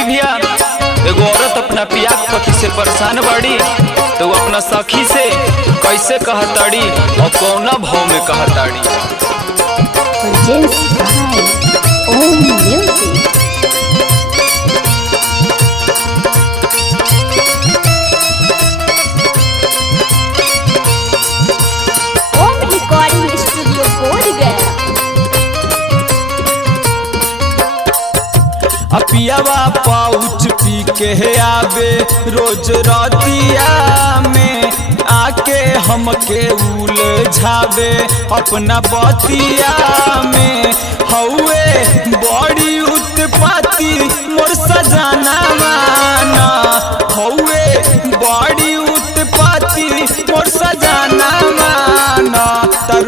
देखी भैया, एगो औरत अपना पिया पति से परेशान बाड़ी तो वो अपना सखी से कैसे कहताड़ी और कौना भाव में कहताड़ी। पियावा पाउच पी के आवे रोज रातिया में आके हमके उलझावे अपना बतिया में। हौवे बड़ी उत्पाती मोर सजाना माना, हौवे बड़ी उत्पाती मोर सजाना माना।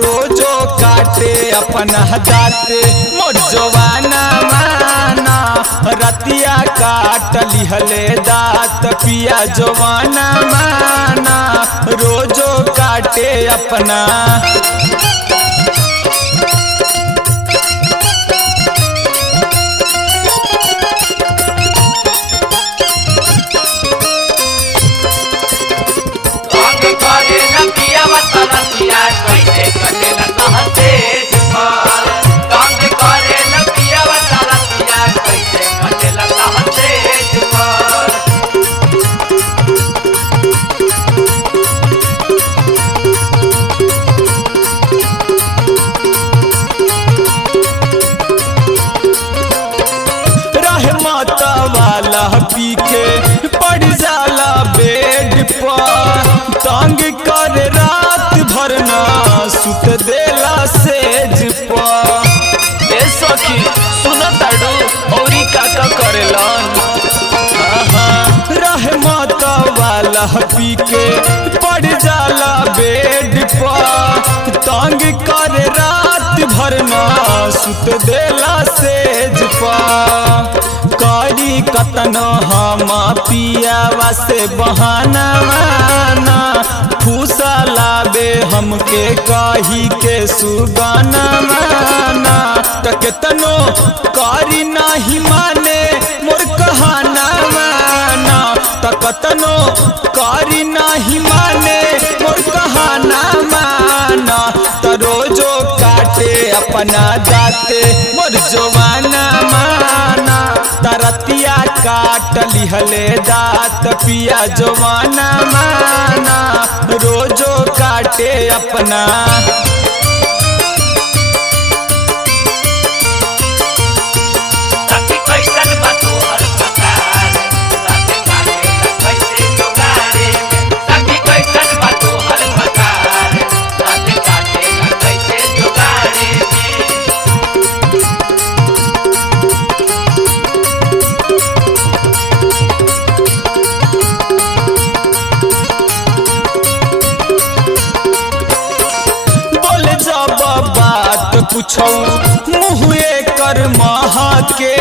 रोजो काटे अपना दाते मोर जवाना माना, रतिया काट लिहले दात पिया जवाना माना। रोजो काटे अपना पी के पड़ जाला बेड पर, तंग कर रात भर ना सुत देला सेज पर। ए सखी सुन ताड़ू औरी काका करेलन। रहमत वाला पी के पड़ जाला बेड पर, तंग कर रात भर ना सुत देला सेज पर। करी कतन हम पियावा से बहाना माना, फूसा लाबे हमके कही के सुगाना माना। केतनो करी नाही माने मोर कहाना माना, कतनो करी नाही माने मोर कहाना माना। रोजो काटे अपना दाते मोर जवाना माना, तरतिया काट लिहले दात पिया जवाना माना। रोजो काटे अपना पूछौ मुँहे कर महा के,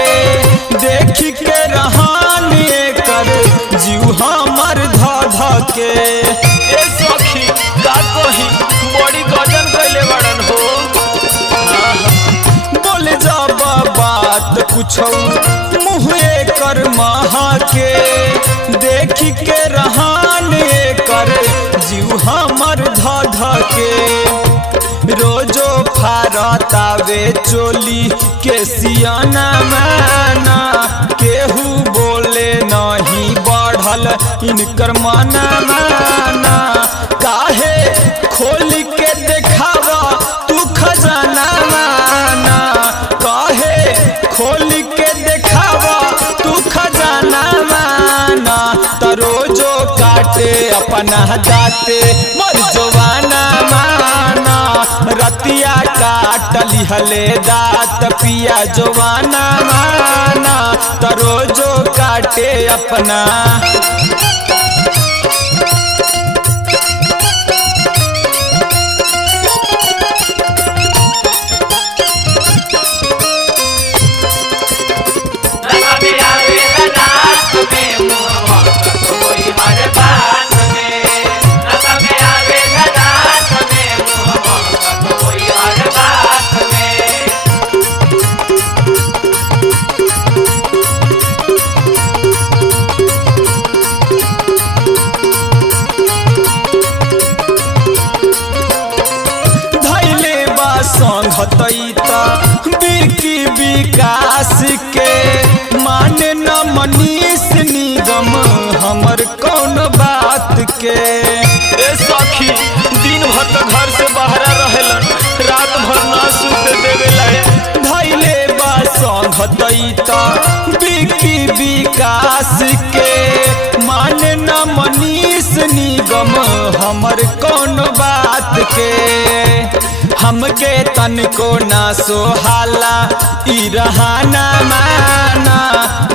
देख के रहाने कर जीव हमर धा के। ए सखी का कही बड़ी गजन कैले बड़न हो। बोले जब बात पूछौ मुँहे कर महा के, देख के रहाने कर जीव हमर धा के। रोजो फारतावे चोली के सियाना माना, केहू बोले नहीं बढ़ल इनकर माना माना। काहे खोल के देखावा तू खजाना माना, काहे खोल के देखावा तू खजाना माना। रोजो काटे अपना दाते मोर जवाना माना, रतिया काट लिहले दात पिया जवाना माना। रोजो काटे अपना के माने न मनीष निगम हमर कौन बात के। ए सखी दिन भर तो घर से बाहर रहेलन, रात भर ना सूते देवेला। धैले बा संगतैता बिकी विकास के माने न मनीष निगम हमर कौन बात के। हमके तनको ना सोहाला ई रहाना माना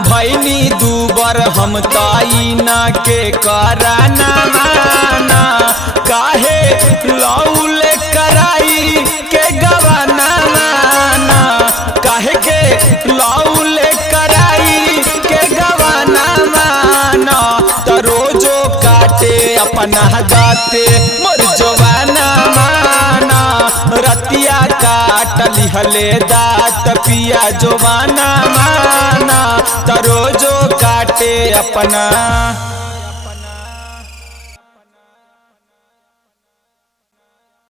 भैनी दूबर हम ताईना के कराना माना। काहे लौले कराई के गवाना माना, काहे के लौले कराई के गवाना माना। त रोजो काटे अपना दाते मोर जवाना माना, रतिया काट लिहले दात पिया जवाना माना। त रोजो काटे अपना